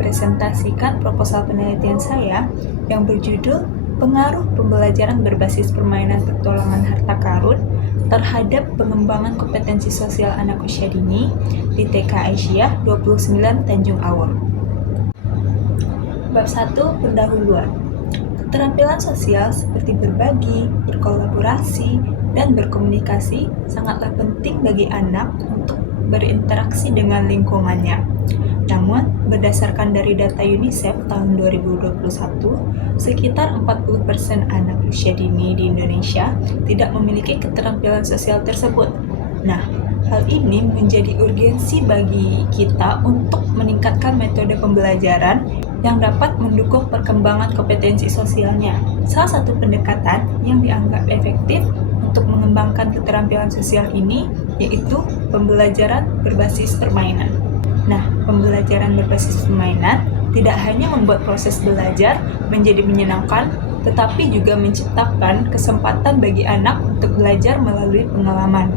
mempresentasikan proposal penelitian saya yang berjudul Pengaruh Pembelajaran Berbasis Permainan Petualangan Harta Karun terhadap pengembangan kompetensi sosial anak usia dini di TK Aisyah 29 Tanjung Awur. Bab 1. Pendahuluan. Keterampilan sosial seperti berbagi, berkolaborasi, dan berkomunikasi sangatlah penting bagi anak untuk berinteraksi dengan lingkungannya. Namun, berdasarkan dari data UNICEF tahun 2021, sekitar 40% anak usia dini di Indonesia tidak memiliki keterampilan sosial tersebut. Nah, hal ini menjadi urgensi bagi kita untuk meningkatkan metode pembelajaran yang dapat mendukung perkembangan kompetensi sosialnya. Salah satu pendekatan yang dianggap efektif untuk mengembangkan keterampilan sosial ini yaitu pembelajaran berbasis permainan. Nah, pembelajaran berbasis permainan tidak hanya membuat proses belajar menjadi menyenangkan, tetapi juga menciptakan kesempatan bagi anak untuk belajar melalui pengalaman.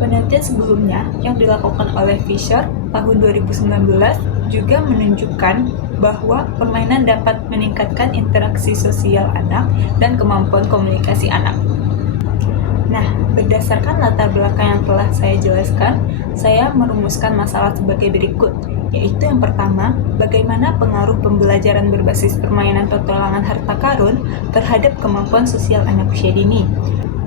Penelitian sebelumnya yang dilakukan oleh Fisher tahun 2019 juga menunjukkan bahwa permainan dapat meningkatkan interaksi sosial anak dan kemampuan komunikasi anak. Nah, berdasarkan latar belakang yang telah saya jelaskan, saya merumuskan masalah sebagai berikut, yaitu yang pertama, bagaimana pengaruh pembelajaran berbasis permainan petualangan harta karun terhadap kemampuan sosial anak usia dini.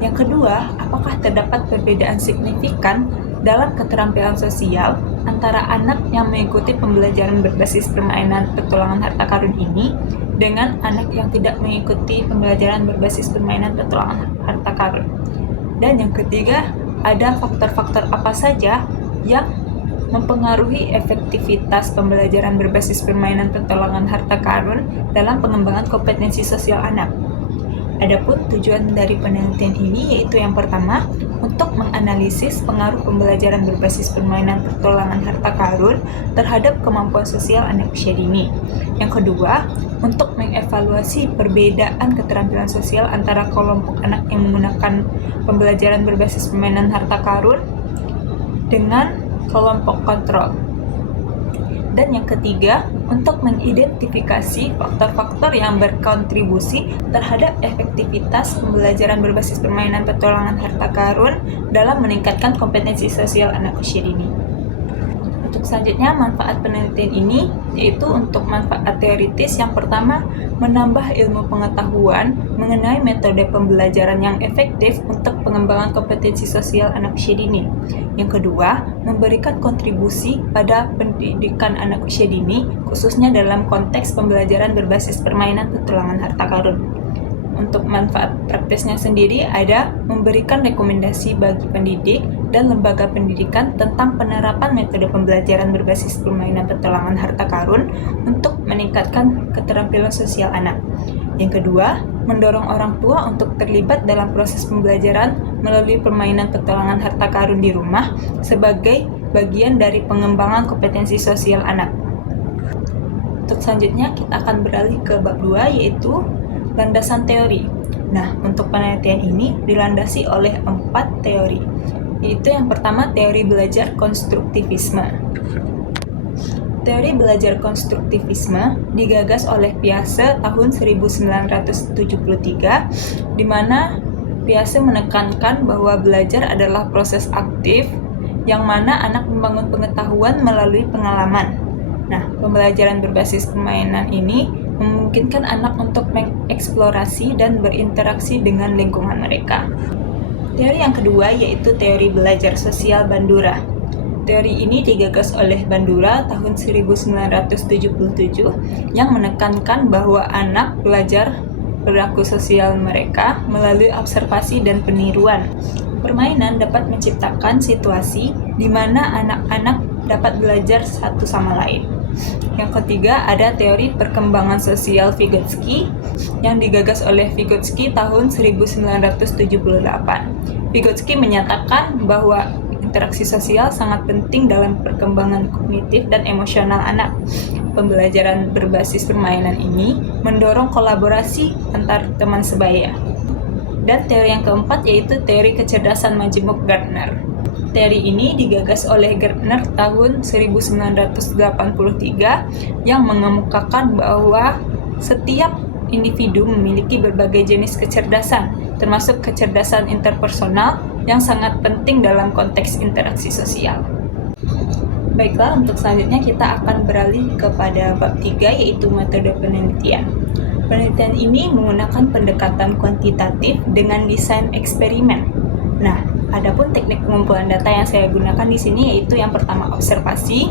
Yang kedua, apakah terdapat perbedaan signifikan dalam keterampilan sosial antara anak yang mengikuti pembelajaran berbasis permainan petualangan harta karun ini dengan anak yang tidak mengikuti pembelajaran berbasis permainan petualangan harta karun. Dan yang ketiga, ada faktor-faktor apa saja yang mempengaruhi efektivitas pembelajaran berbasis permainan petualangan harta karun dalam pengembangan kompetensi sosial anak. Adapun tujuan dari penelitian ini yaitu yang pertama, untuk menganalisis pengaruh pembelajaran berbasis permainan petualangan harta karun terhadap kemampuan sosial anak usia dini. Yang kedua, untuk mengevaluasi perbedaan keterampilan sosial antara kelompok anak yang menggunakan pembelajaran berbasis permainan harta karun dengan kelompok kontrol. Dan yang ketiga, untuk mengidentifikasi faktor-faktor yang berkontribusi terhadap efektivitas pembelajaran berbasis permainan petualangan harta karun dalam meningkatkan kompetensi sosial anak usia dini. Untuk selanjutnya, manfaat penelitian ini yaitu untuk manfaat teoritis. Yang pertama, menambah ilmu pengetahuan mengenai metode pembelajaran yang efektif untuk pengembangan kompetensi sosial anak usia dini. Yang kedua, memberikan kontribusi pada pendidikan anak usia dini, khususnya dalam konteks pembelajaran berbasis permainan petualangan harta karun. Untuk manfaat praktisnya sendiri ada memberikan rekomendasi bagi pendidik dan lembaga pendidikan tentang penerapan metode pembelajaran berbasis permainan petualangan harta karun untuk meningkatkan keterampilan sosial anak. Yang kedua, mendorong orang tua untuk terlibat dalam proses pembelajaran melalui permainan petualangan harta karun di rumah sebagai bagian dari pengembangan kompetensi sosial anak. Untuk selanjutnya kita akan beralih ke bab 2 yaitu landasan teori. Nah, untuk penelitian ini dilandasi oleh 4 teori, yaitu yang pertama teori belajar konstruktivisme. Teori belajar konstruktivisme digagas oleh Piaget tahun 1973, di mana Piaget menekankan bahwa belajar adalah proses aktif yang mana anak membangun pengetahuan melalui pengalaman. Nah, pembelajaran berbasis permainan ini memungkinkan anak untuk mengeksplorasi dan berinteraksi dengan lingkungan mereka. Teori yang kedua yaitu teori belajar sosial Bandura. Teori ini digagas oleh Bandura tahun 1977 yang menekankan bahwa anak belajar perilaku sosial mereka melalui observasi dan peniruan. Permainan dapat menciptakan situasi di mana anak-anak dapat belajar satu sama lain. Yang ketiga ada teori perkembangan sosial Vygotsky yang digagas oleh Vygotsky tahun 1978. Vygotsky menyatakan bahwa interaksi sosial sangat penting dalam perkembangan kognitif dan emosional anak. Pembelajaran berbasis permainan ini mendorong kolaborasi antar teman sebaya. Dan teori yang keempat yaitu teori kecerdasan majemuk Gardner. Teori ini digagas oleh Gardner tahun 1983 yang mengemukakan bahwa setiap individu memiliki berbagai jenis kecerdasan, termasuk kecerdasan interpersonal yang sangat penting dalam konteks interaksi sosial. Baiklah, untuk selanjutnya kita akan beralih kepada bab 3, yaitu metode penelitian. Penelitian ini menggunakan pendekatan kuantitatif dengan desain eksperimen. Nah, adapun teknik pengumpulan data yang saya gunakan di sini yaitu yang pertama observasi.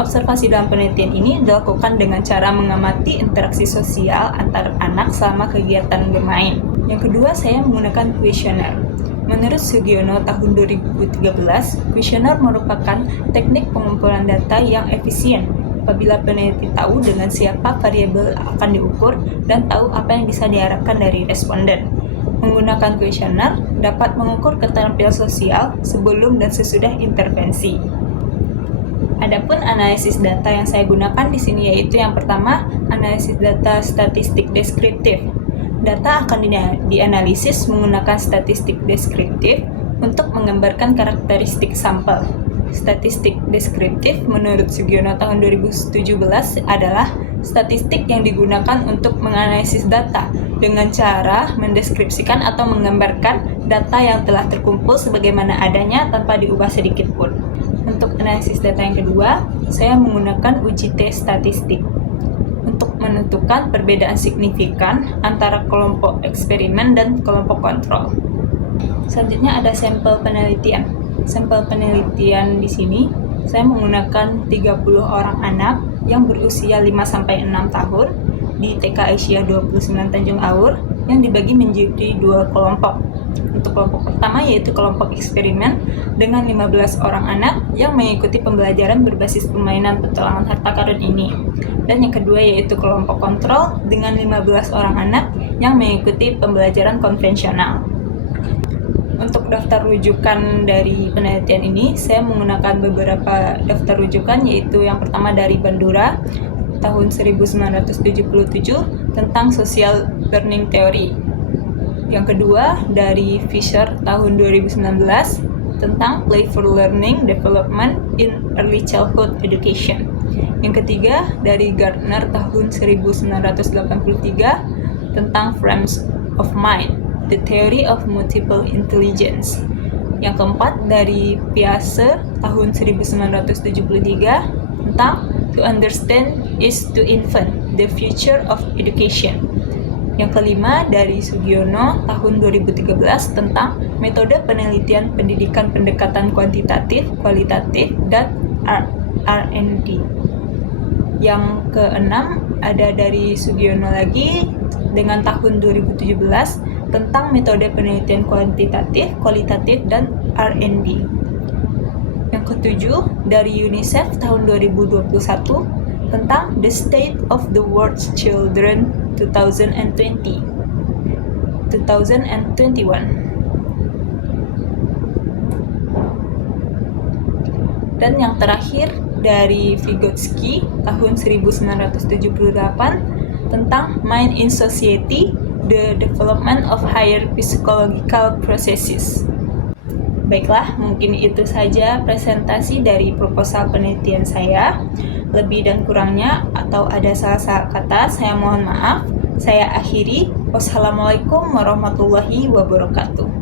Observasi dalam penelitian ini dilakukan dengan cara mengamati interaksi sosial antar anak selama kegiatan bermain. Yang kedua, saya menggunakan kuesioner. Menurut Sugiono tahun 2013, kuesioner merupakan teknik pengumpulan data yang efisien apabila peneliti tahu dengan siapa variabel akan diukur dan tahu apa yang bisa diharapkan dari responden. Menggunakan kuesioner dapat mengukur keterampilan sosial sebelum dan sesudah intervensi. Adapun analisis data yang saya gunakan di sini yaitu yang pertama, analisis data statistik deskriptif. Data akan dianalisis menggunakan statistik deskriptif untuk menggambarkan karakteristik sampel. Statistik deskriptif menurut Sugiono tahun 2017 adalah statistik yang digunakan untuk menganalisis data dengan cara mendeskripsikan atau menggambarkan data yang telah terkumpul sebagaimana adanya tanpa diubah sedikit pun. Untuk analisis data yang kedua, saya menggunakan uji T statistik untuk menentukan perbedaan signifikan antara kelompok eksperimen dan kelompok kontrol. Selanjutnya ada sampel penelitian. Sampel penelitian di sini saya menggunakan 30 orang anak yang berusia 5-6 tahun di TK Asia 29 Tanjung Aur yang dibagi menjadi 2 kelompok. Untuk kelompok pertama yaitu kelompok eksperimen dengan 15 orang anak yang mengikuti pembelajaran berbasis permainan petualangan harta karun ini. Dan yang kedua yaitu kelompok kontrol dengan 15 orang anak yang mengikuti pembelajaran konvensional. Untuk daftar rujukan dari penelitian ini, saya menggunakan beberapa daftar rujukan, yaitu yang pertama dari Bandura tahun 1977 tentang Social Learning Theory. Yang kedua dari Fisher tahun 2019 tentang Playful Learning Development in Early Childhood Education. Yang ketiga dari Gardner tahun 1983 tentang Frames of Mind, The Theory of Multiple Intelligence. Yang keempat dari Piaget tahun 1973 tentang To Understand is to Invent, The Future of Education. Yang kelima dari Sugiono tahun 2013 tentang metode penelitian pendidikan pendekatan kuantitatif, kualitatif, dan R&D. Yang keenam ada dari Sugiono lagi dengan tahun 2017 tentang metode penelitian kuantitatif, kualitatif, dan R&D. Yang ketujuh dari UNICEF tahun 2021 tentang The State of the World's Children 2021. Dan yang terakhir dari Vygotsky tahun 1978 tentang Mind in Society, The Development of Higher Psychological Processes. Baiklah, mungkin itu saja presentasi dari proposal penelitian saya. Lebih dan kurangnya atau ada salah-salah kata, saya mohon maaf. Saya akhiri. Wassalamualaikum warahmatullahi wabarakatuh.